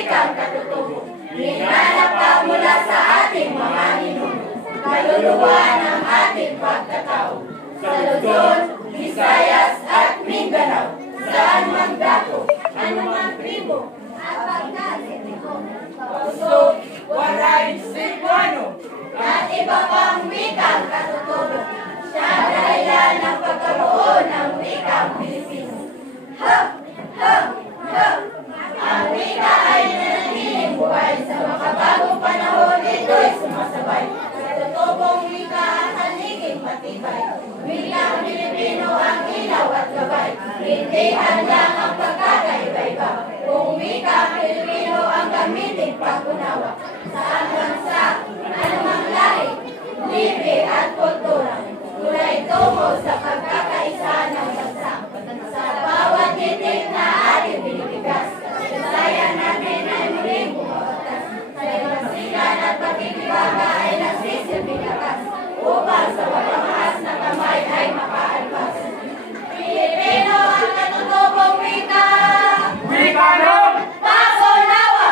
wikang katutubo. Ninanap ka mula sa ating mga ninuno, kaluluwa ng ating pagkatao. Sa Luzon, Visayas at Mindanao, saan man dako, anumang tribo, at pagkasitiko, Tausug, Waray, Cebuano, at iba pang wikang katutubo. Siya dahilan ng pagkaroon ng wikang Pilipino. Ang wika ay nanatiling buhay sa makabagong panahon, ito'y sumasabay. Sa tutubong wika ang haliging matibay. Wikang Pilipino ang ilaw at gabay. Hindi hadlang ang pagkakaiba-iba. Kung wikang Pilipino ang gamitin pag-unawa,